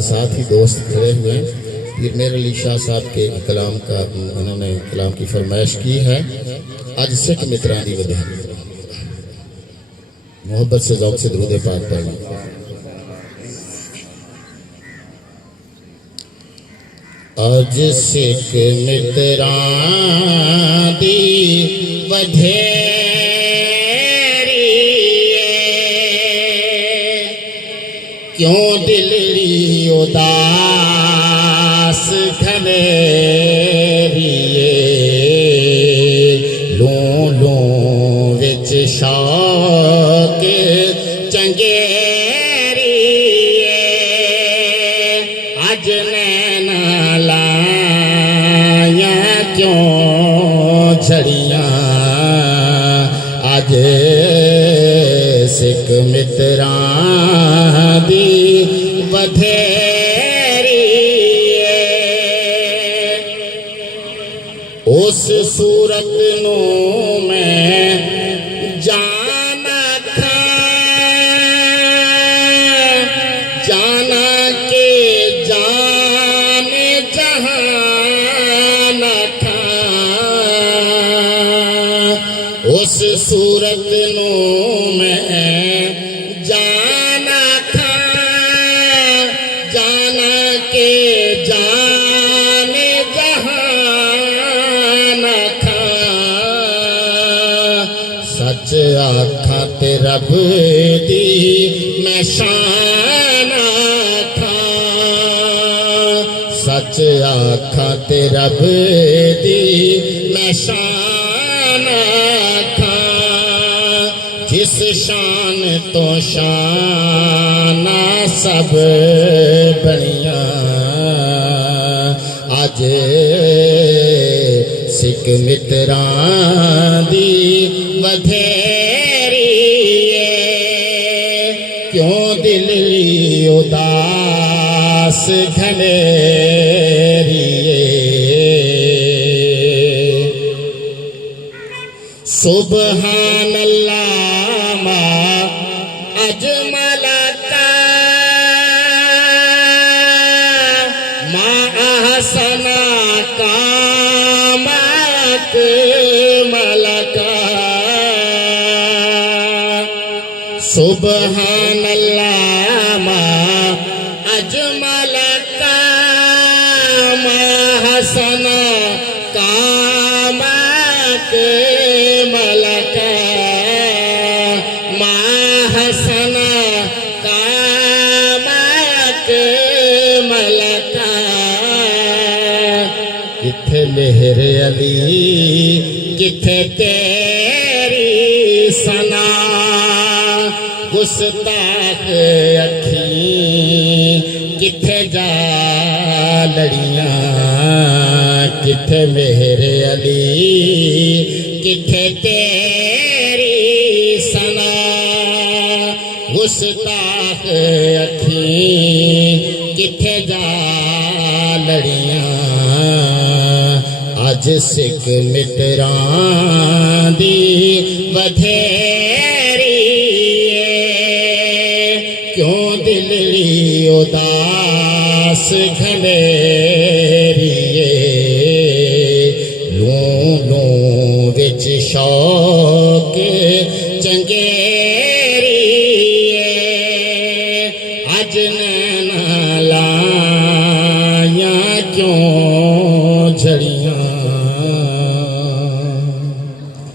साथ ही दोस्त खड़े हुए हैं। पीर मेर अली शाह साहब के कलाम का उन्होंने कलाम की फरमाइश की है। अज सिख मित्रां दी वधाई मोहब्बत से ज़ौक़ से दुरूद पाक पढ़ना। अज सिख मित्रां दी वधेरी क्यों दिलड़ी उदास खनेरिए लूं लूं विच शौक चंगेरिए अज नैना लाया क्यों झड़ियां अज सिख मित्रां दी वधेरी उस सूरत नू मैं जाना था जाना के जाने जहान था उस सूरत नू मैं जाना था जाना के जाने जहान था सच आखा ते रब दी मैं शान था सच आखा ते रब दी मैं शान था जिस शान तो शाना सब बनिया अज सिख मित्रां दी वधेरी क्यों दिलड़ी उदास घनेरिए सुबहान अल्लाह अजमल का मा अहसना कामत मलका सुबहान अल्लाह अजमल का मा हसना कामत मलका मा हसना कामत मलका किथे मेहर अली किथे तेरी सना गुस्ताख अखी किथे जा लड़ियां किथे मेहर अली किथे तेरी सना गुस्ताख अखी किथे जा लड़ियां अज सिख मित्रां दी वधेरी क्यों दिलड़ी उदास घनेरिए लूं लूं विच शौक चंगेरिए अज नैना लाया क्यों झड़ियां